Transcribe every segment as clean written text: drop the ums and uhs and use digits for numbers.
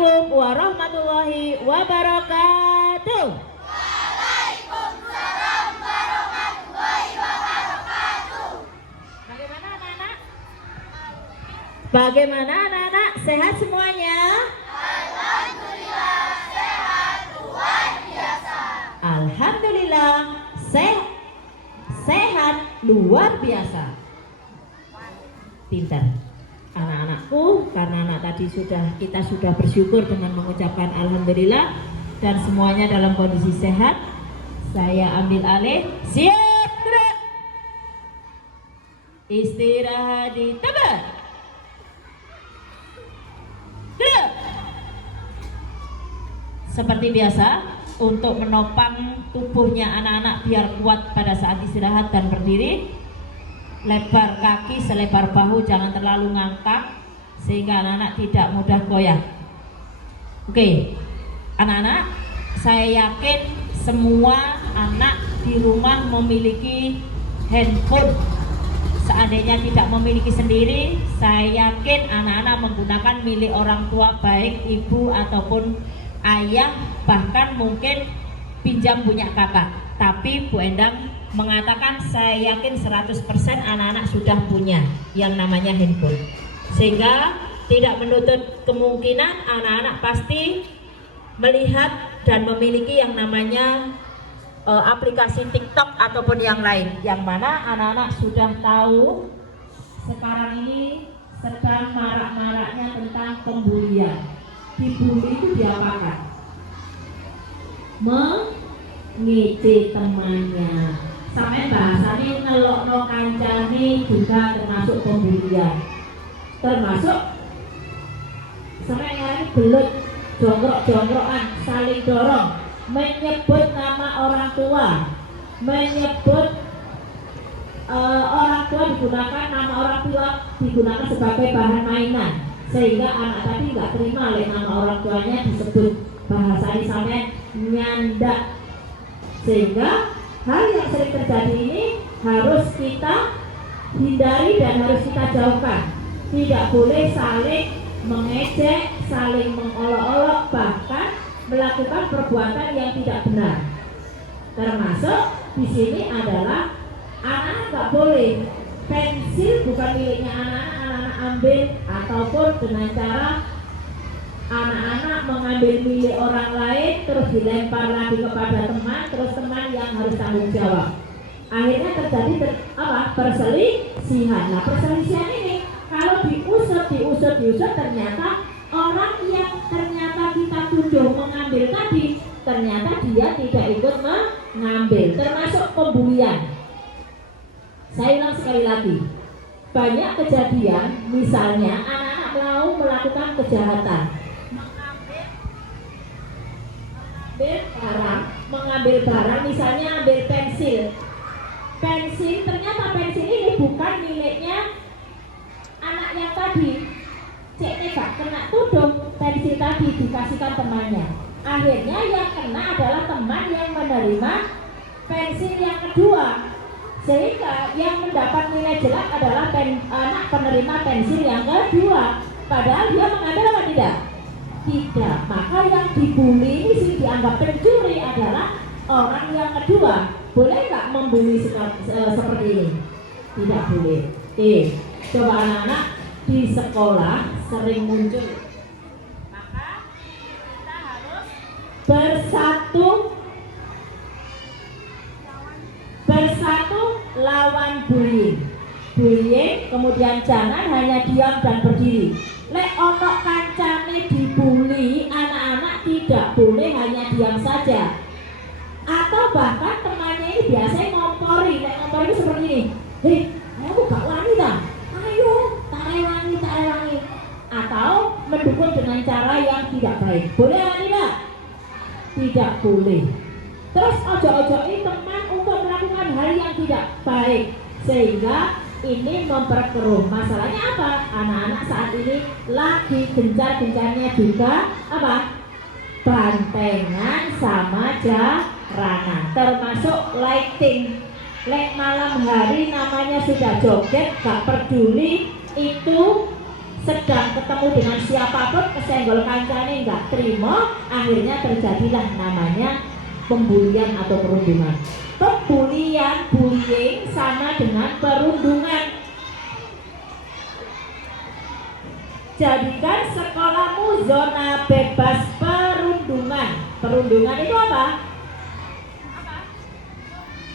Assalamualaikum warahmatullahi wabarakatuh. Waalaikumsalam warahmatullahi wabarakatuh. Bagaimana anak-anak? Bagaimana anak-anak? Sehat semuanya? Alhamdulillah sehat luar biasa. Alhamdulillah sehat luar biasa. Pintar anak-anakku, karena anak tadi kita sudah bersyukur dengan mengucapkan alhamdulillah dan semuanya dalam kondisi sehat. Saya ambil alih. Siap, gerak. Istirahat di tempat. Gerak. Seperti biasa, untuk menopang tubuhnya anak-anak biar kuat pada saat istirahat dan berdiri, lebar kaki selebar bahu, jangan terlalu ngangkat sehingga anak-anak tidak mudah goyah. Oke, anak-anak, saya yakin semua anak di rumah memiliki handphone. Seandainya tidak memiliki sendiri, saya yakin anak-anak menggunakan milik orang tua, baik ibu ataupun ayah, bahkan mungkin pinjam punya kakak. Tapi Bu Endang mengatakan saya yakin 100% anak-anak sudah punya yang namanya handphone, sehingga tidak menutup kemungkinan anak-anak pasti melihat dan memiliki yang namanya aplikasi TikTok ataupun yang lain, yang mana anak-anak sudah tahu sekarang ini sedang marak-maraknya tentang pembulian. Dibully itu diapakan? Ngece temannya, sampai bahasanya ngelokno kancane juga termasuk pembulian, termasuk sampai ngarani belut, jongkrok-jongkrokan, saling dorong, menyebut nama orang tua, menyebut orang tua digunakan, nama orang tua digunakan sebagai bahan mainan, sehingga anak tadi nggak terima oleh nama orang tuanya disebut, bahasanya sampai nyandak. Sehingga hal yang sering terjadi ini harus kita hindari dan harus kita jauhkan. Tidak boleh saling mengejek, saling mengolok-olok, bahkan melakukan perbuatan yang tidak benar. Termasuk di sini adalah anak-anak nggak boleh pensil bukan miliknya anak-anak ambil, ataupun dengan cara anak-anak mengambil milik orang lain terus dilempar lagi kepada teman, terus teman yang harus tanggung jawab. Akhirnya terjadi perselisihan. Nah, perselisihan ini kalau diusut ternyata orang yang ternyata kita tuduh mengambil tadi, ternyata dia tidak ikut mengambil, termasuk pembulian. Saya ulang sekali lagi, banyak kejadian misalnya anak-anak mau melakukan kejahatan, mengambil barang, misalnya ambil pensil, ternyata pensil ini bukan miliknya anak yang tadi. Cek gak kena tuduh, pensil tadi dikasihkan temannya. Akhirnya yang kena adalah teman yang menerima pensil yang kedua, sehingga yang mendapat nilai jelek adalah anak penerima pensil yang kedua, padahal dia mengambil apa tidak? Tidak. Maka yang dibully ini sih dianggap pencuri adalah orang yang kedua. Boleh nggak membuli seperti ini? Tidak boleh. Coba anak-anak di sekolah sering muncul, maka kita harus bersatu lawan bullying. Kemudian jangan hanya diam dan berdiri. Lek ono kancane dibully, anak-anak tidak boleh hanya diam saja. Atau bahkan temannya ini biasanya ngompori. Lek ngompori itu seperti ini. Hei, ayo gak wani dah. Ayo, tak rewangi. Atau mendukung dengan cara yang tidak baik. Boleh apa tidak? Tidak boleh. Terus ojo-ojoin teman untuk melakukan hal yang tidak baik, sehingga ini memperkeruh. Masalahnya apa? Anak-anak saat ini lagi gencar-gencarnya juga apa? Bantengan sama jaranan, termasuk lighting. Malam hari namanya sudah joget, gak peduli itu sedang ketemu dengan siapapun kesenggol kancane nggak terima, akhirnya terjadilah namanya pembulian atau perundungan. Pembulian, bullying sama dengan perundungan. Jadikan sekolahmu zona bebas perundungan. Perundungan itu apa?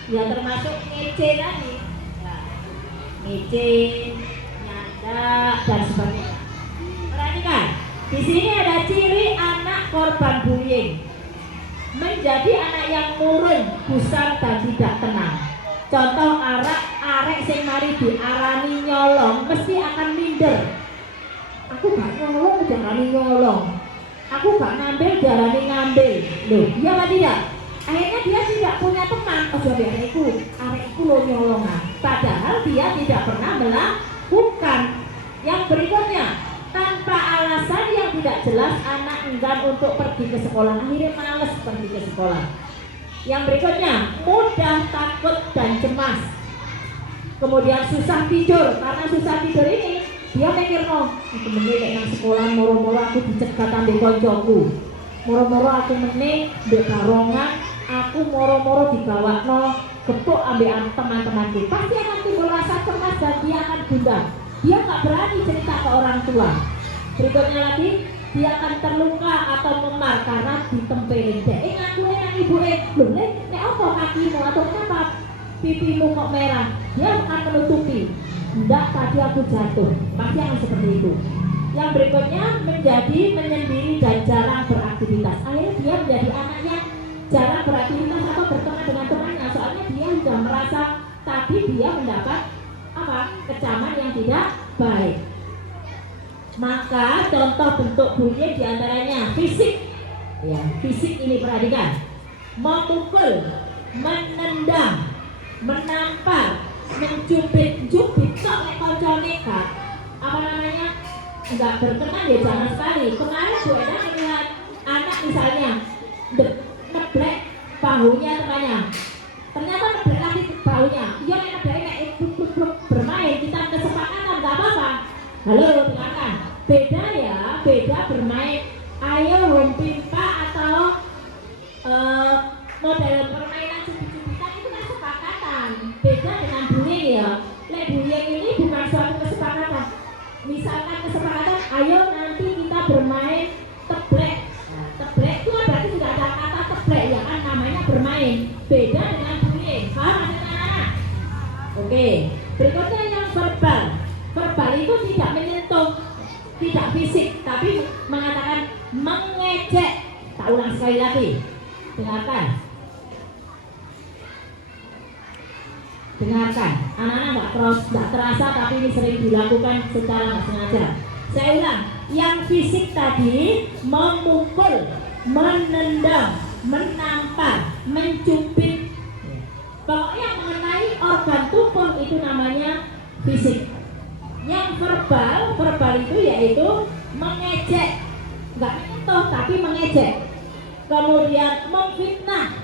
Ya termasuk ngece tadi. Nah, ngece, nyanda, dan sebagainya. Perhatikan, di sini ada ciri anak korban bullying. Menjadi anak yang murung, gusar, dan tidak tenang. Contoh arek sing mari diarani nyolong mesti akan minder. Aku gak nyolong, diarani nyolong. Aku gak ngambil, diarani ngambil. Loh, iya apa tidak? Akhirnya dia tidak punya teman. Oh jadi arekku lo nyolongan. Padahal dia tidak pernah melakukan. Yang berikutnya, tanpa alasan yang tidak jelas anak enggan untuk pergi ke sekolah, akhirnya males pergi ke sekolah. Yang berikutnya, mudah takut dan cemas. Kemudian susah tidur. Karena susah tidur ini dia mikir aku meneh nang sekolah moro-moro aku dicegat ambek koncoku. Moro-moro aku meneh ndek karongan, aku moro-moro digawakno gepuk ambek teman-temanku. Pasti akan timbul rasa cemas dan dia akan gundah. Dia nggak berani cerita ke orang tua. Berikutnya lagi, dia akan terluka atau memar karena ditempelin. Ngakune nang ibuke, lho nek apa kakimu atau kenapa pipimu kok merah? Dia akan menutupi. Enggak, tadi aku jatuh. Pasti akan seperti itu. Yang berikutnya menjadi menyendiri dan jarang beraktivitas. Akhirnya dia menjadi anak yang jarang beraktivitas atau berteman dengan temannya. Soalnya dia sudah merasa tadi dia mendapat kecaman yang tidak baik. Maka contoh bentuk bullying diantaranya fisik. Ya, fisik ini perhatikan. Memukul, menendang, menampar, mencubit kok nek koncone gak enggak berkenan ya jangan sekali. Kemarin Bu Eda melihat anak misalnya neblek bahunya temannya, ternyata neblek lagi bahunya. Iya nek neblek bermain kita kesepakatan nggak apa-apa. Halo silakan. Beda ya, beda bermain ayo rompimpa atau model permainan cubit-cubitan itu kan kesepakatan. Beda dengan bullying ya. Lek bullying ini bukan suatu kesepakatan. Misalkan kesepakatan, ayo nanti kita bermain teblek. Nah, teblek itu berarti tidak ada kata teblek ya kan, namanya bermain. Beda dengan bullying. Paham anak-anak? Oke. Berikutnya yang verbal. Verbal itu tidak menyentuh, tidak fisik, tapi mengatakan mengejek. Tak ulang sekali lagi. Dengarkan. Dengarkan, anak-anak nggak terasa tapi ini sering dilakukan secara nggak sengaja. Saya ulang, yang fisik tadi memukul, menendang, menampar, mencubit. Pokoknya mengenai organ tubuh itu namanya fisik. Yang verbal itu yaitu mengejek, nggak menyentuh tapi mengejek. Kemudian memfitnah,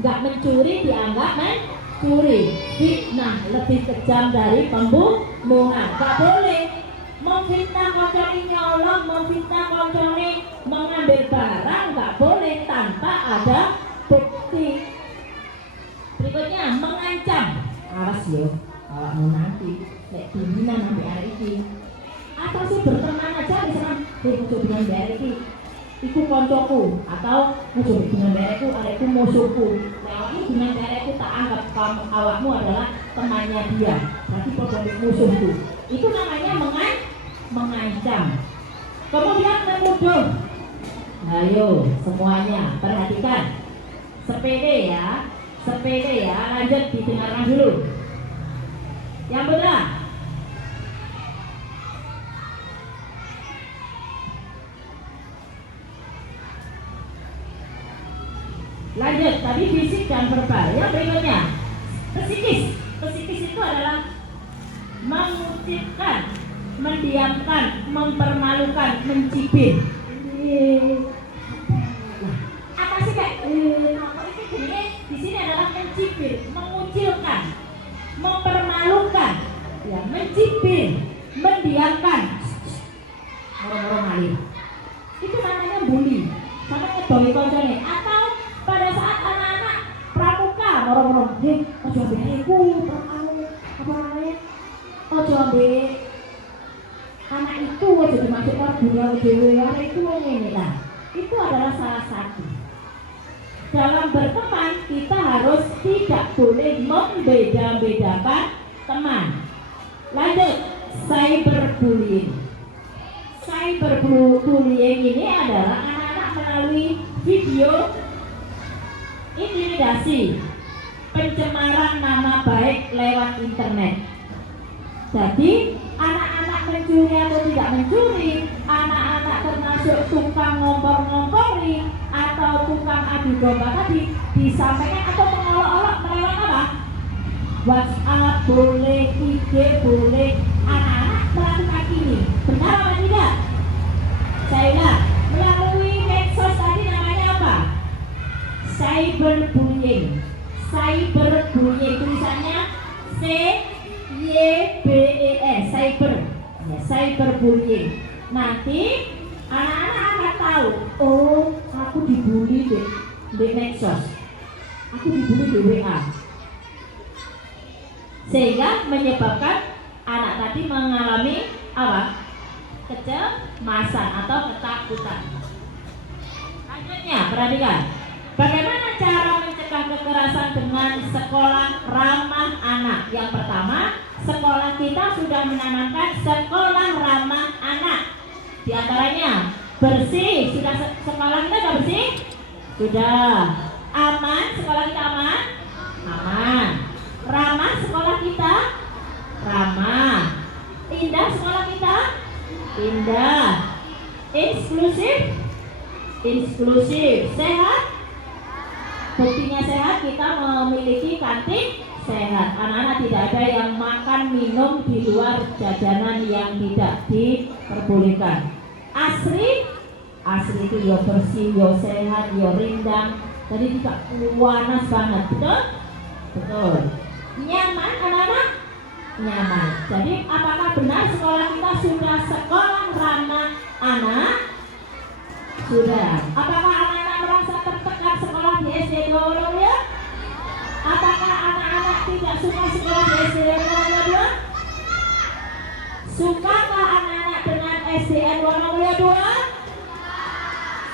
nggak mencuri dianggap mencuri. Fitnah lebih kejam dari pembunuhan. Gak boleh memfitnah koncone nyolong, memfitnah koncone mengambil barang, gak boleh tanpa ada bukti. Berikutnya mengancam. Awas yo, awakmu nanti nek pimpinan sampai hari ini. Atau sih berteman aja misalkan ojo dengan barek iki. Iku koncoku atau ojo dengan barekku, arekku musuhku. Nah, ini dengan barekku tak anggap kamu awakmu adalah temannya dia. Berarti produk musuhku. Itu namanya mengancam. Kemudian menuduh. Ayo semuanya perhatikan. Sepede ya. Lanjut didengarkan dulu. Yang benar. Lanjut, tadi fisik dan verbal. Yang berikutnya, psikis itu adalah mengucilkan, mendiamkan, mempermalukan, mencibir. Apa sih kayak? Di sini adalah mencibir, mengucilkan, mempermalukan, ya, mencibir, mendiamkan. bully sampai ngedoi koncone, atau pada saat anak-anak pramuka orang-orang ojo ambeku apa namanya, ojo ambe anak itu aja dimasukkan dunia dewe, anak itu ini lah. Itu adalah salah satu. Dalam berteman kita harus tidak boleh membeda-bedakan teman. Lanjut, cyberbullying. Cyberbullying ini adalah anak-anak melalui video intimidasi, pencemaran nama baik lewat internet. Jadi anak-anak mencuri atau tidak mencuri, anak-anak termasuk tukang ngompor-ngompori atau tukang adu domba tadi disampaikan atau mengolok-olok melewat apa? WhatsApp boleh, IG boleh, anak-anak melakukan ini. Benar apa tidak? Saya ulang, melalui medsos tadi namanya apa? Cyberbullying. Cyberbullying tulisannya CYBER, cyber, ya, cyberbullying. Nanti anak-anak akan tahu, oh aku dibully di medsos, aku dibully di WA, sehingga menyebabkan anak tadi mengalami apa? Kecemasan atau ketakutan. Lanjutnya, perhatikan. Bagaimana cara mencegah kekerasan dengan sekolah ramah anak? Yang pertama, sekolah kita sudah menanamkan sekolah ramah anak. Di antaranya bersih, sudah sekolah kita sudah bersih? Sudah. Aman, sekolah kita aman? Aman. Ramah sekolah kita? Ramah. Indah sekolah kita? Indah. Inklusif? Inklusif. Sehat? Buktinya sehat, kita memiliki kantin sehat. Anak-anak tidak ada yang makan minum di luar jajanan yang tidak diperbolehkan. Asri? Asri itu ya bersih, ya sehat, ya rindang. Jadi tidak panas banget, betul? Betul. Nyaman anak-anak? Nyaman. Jadi apakah benar sekolah kita sudah sekolah ramah anak? Sudah. Apakah anak-anak merasa tertekan sekolah di SD Wonomulyo? Apakah anak-anak tidak suka sekolah di SD Wonomulyo 2? Sukakah anak-anak dengan SDN Wonomulyo 2?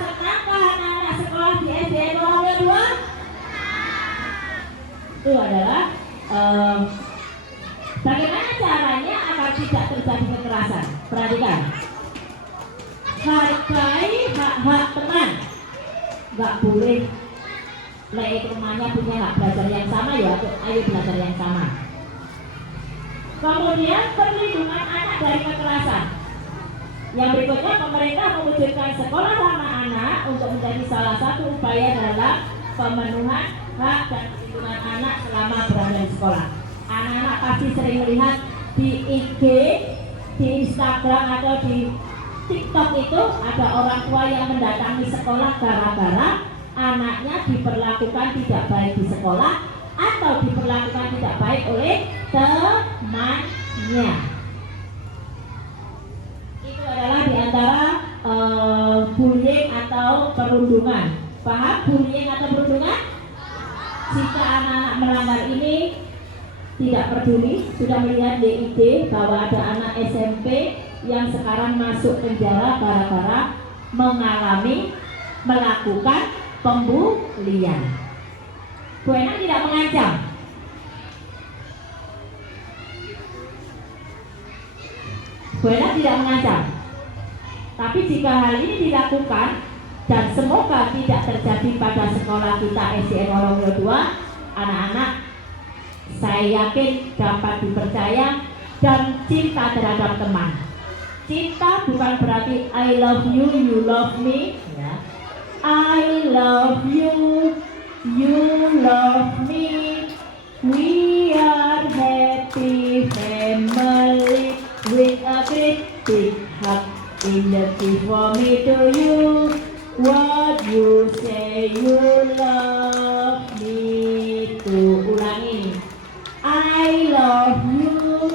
Senangkah anak-anak sekolah di SDN Wonomulyo 2? Itu adalah bagaimana caranya agar tidak terjadi kekerasan. Perhatikan, hargai hak-hak teman. Gak boleh lek rumahnya punya hak belajar yang sama, ya ayo belajar yang sama. Kemudian perlindungan anak dari kekerasan. Yang berikutnya, pemerintah mewujudkan sekolah ramah anak untuk menjadi salah satu upaya dalam pemenuhan hak dan perlindungan anak selama berada di sekolah. Anak-anak pasti sering melihat di IG, di Instagram atau di TikTok itu ada orang tua yang mendatangi sekolah gara-gara anaknya diperlakukan tidak baik di sekolah atau diperlakukan tidak baik oleh temannya. Itu adalah diantara bullying atau perundungan. Paham bullying atau perundungan? Jika anak-anak melanggar ini, tidak peduli, sudah melihat di IG bahwa ada anak SMP yang sekarang masuk penjara gara-gara melakukan pembulian. Bu Endang tidak mengancam. Bu Endang tidak mengancam. Tapi jika hal ini dilakukan, dan semoga tidak terjadi pada sekolah kita SDN Wonomulyo 2, anak-anak saya yakin dapat dipercaya dan cinta terhadap teman. Cinta bukan berarti I love you, you love me, ya. I love you, you love me. We are happy family with a great big hug in the gift for me to you. What you say you love me to. Ulangi. I love you,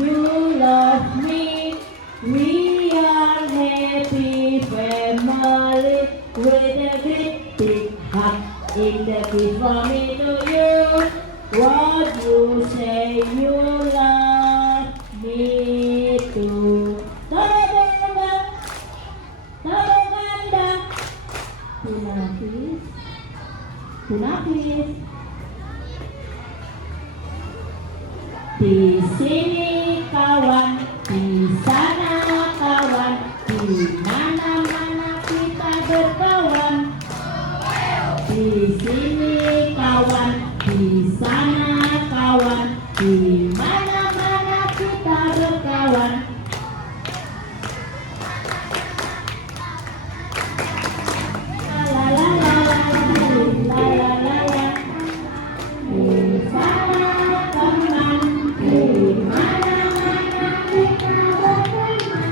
you love me. We are happy family with a great big hug in the kiss for me to you. What you say you love me too. Tolong Anda. Punapis. Di sini kawan, di sana kawan, di mana-mana kita berkawan. Di sini kawan, di sana kawan, di mana-mana kita berkawan. La la la la la la la la. Di sana teman, di mana-mana kita berteman.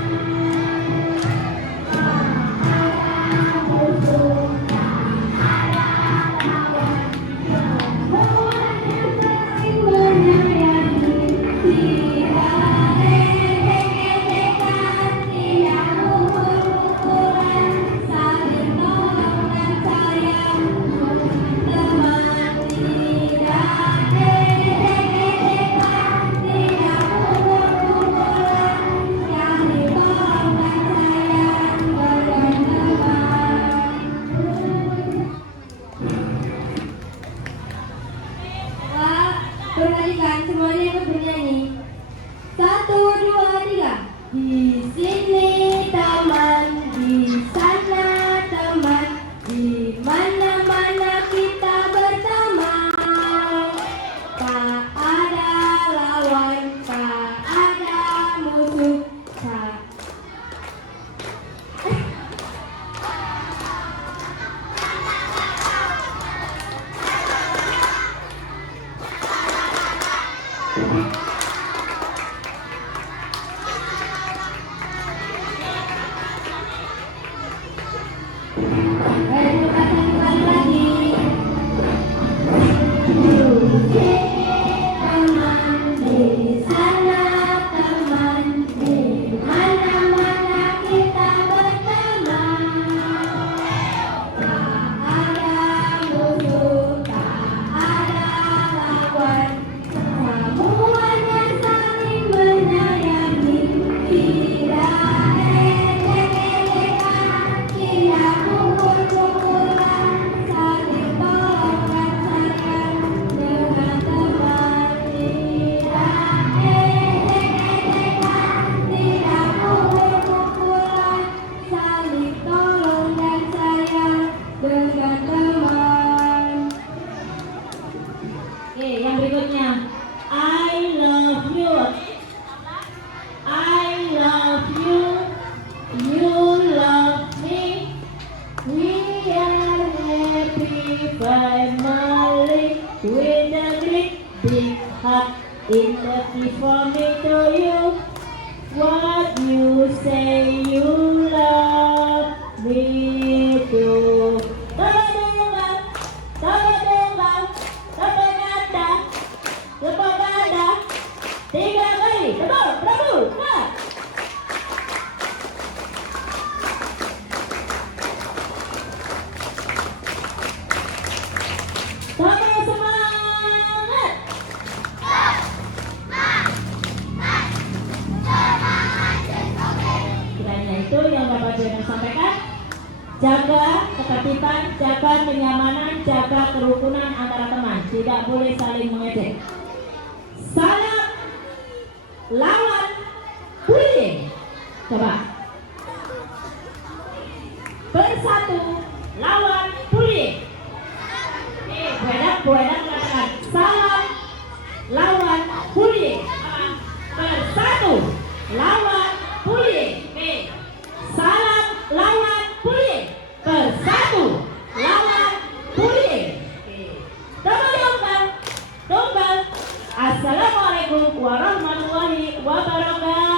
Perhatikan semuanya ikut bernyanyi. 1, 2, 3. Di sini teman, di sana teman, di mana-mana kita berteman. Tak ada lawan, tak ada musuh. Tak Yang berikutnya, I love you, I love you, you love me, we are happy family, with a great big hug in the kiss for me to you. What you say you love me too. Tiga kali, betul, betul, nah. Sama semangat. Kiranya itu yang Bapak Jonan sampaikan. Jaga ketertiban, jaga kenyamanan, jaga kerukunan antara teman. Tidak boleh saling mengejek. Salam lawan bullying. Coba. Bersatu lawan bullying. Bu Endang katakan salam lawan bullying. Bersatu lawan bullying. Salam lawan bullying. Bersatu lawan bullying. Tunggal. Assalamualaikum warahmatullahi wabarakatuh.